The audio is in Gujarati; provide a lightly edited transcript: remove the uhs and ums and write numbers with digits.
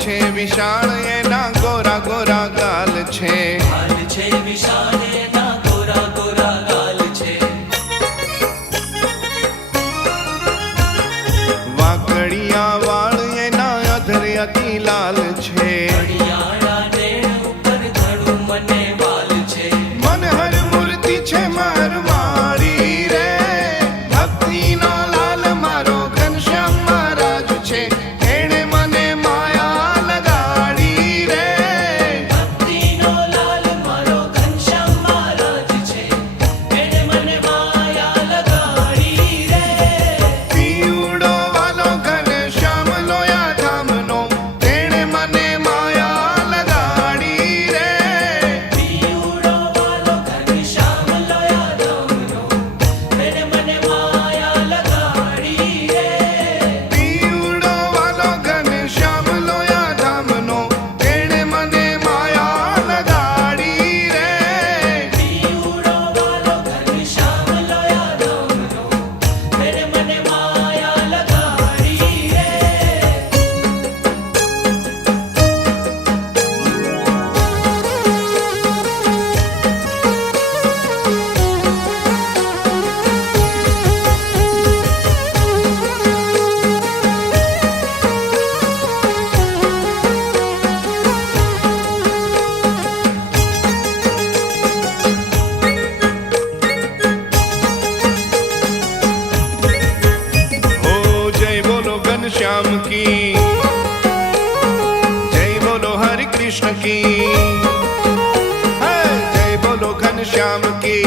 છે વિશાળ એના ગોરા ગોરા ગાલ છે, ગાલ છે વિશાળ એના ગોરા ગોરા ગાલ છે, વાકડિયા વાળ એના અધર અતિ લાલ છે, ઘડિયાળા નેણ ઉપર ઘણું મને વાલ છે, મનહર મૂર્તિ છે મારવાડી રે, ભક્તિનો લાલ મારો ઘનશ્યામ મહારાજ છે, એણે મને માયા લગાડી રે, ભક્તિનો લાલ મારો ઘનશ્યામ મહારાજ છે, એણે મને માયા લગાડી રે, પીવડો વાલો ઘનશ્યામ લોયા ધામનો, એણે મને માયા લગાડી રે, પીવડો વાલો ઘનશ્યામ લોયા ધામનો, એણે મને માયા લગાડી રે, પીવડો વાલો ઘનશ્યામ લોયા ધામનો, એણે મને માયા લગાડી રે, પીવડો વાલો ઘનશ્યામ લોયા ધામનો, એણે મને માયા લગાડી રે. हो जय बोलो घनश्याम की, जय बोलो हरि कृष्ण की, जय बोलो घनश्याम की।